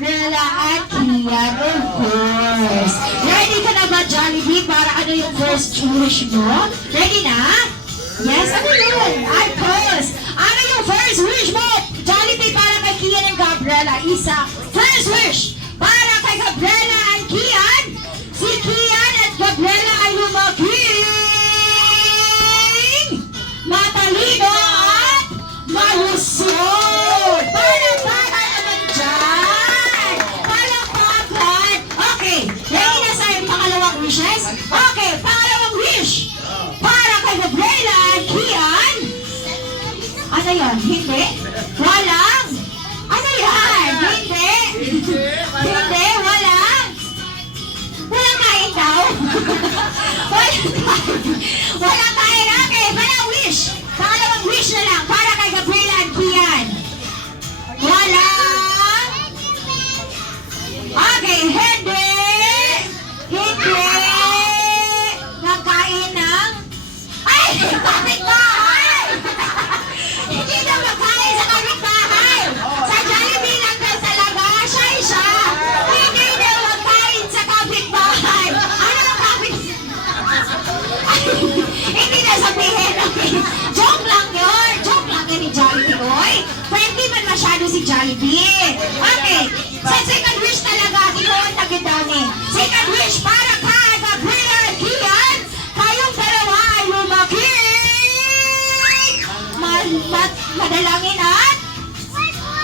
Gabriela at Kian, of course. Ready ka na ba, Jollibee, para ano yung first wish mo? Ready na? Yes, ano yun? Ay, pause. Ano yung first wish mo? Jollibee, para kay Kian and Gabriela. Isa, first wish para kay Gabriela and Kian. Si Kian at Gabriela ay lumaking matalino at malusog. Palakpakan naman dyan. Palakpakan. Okay, ready na sa pangalawang wishes? Okay, pangalawang wish para kay Gabriela and Kian. Ano yun? Hindi? Walang? Ano yan? Hindi? Hindi? Walang? Walang kain daw? Walang kain. Walang kain. Okay, walang wish. Pangalawang wish na lang para kay Gabriela and Kian. Walang? Okay, hindi. Hindi. Nagkain ng? Ay! Kapitbahay! Hindi na makain sa kapitbahay! Sa Jollibee lang daw talaga, siya. Hindi na makain sa kapitbahay! Ano ang Hindi na sabihin, okay? Joke lang yun! Joke lang yun ni Jollibee, oy! Friendly man masyado si Jollibee! Okay, sa second wish talaga, ikaw ang nagidani. Second wish para kay Gabriela at Kian, kayong dalawa ay lumaking madalangin at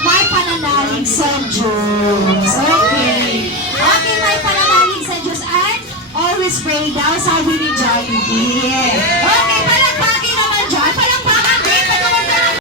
may pananalig sa Diyos. Okay. Okay, may pananalig sa Diyos at always pray daw, sabi ni Jollibee. Okay.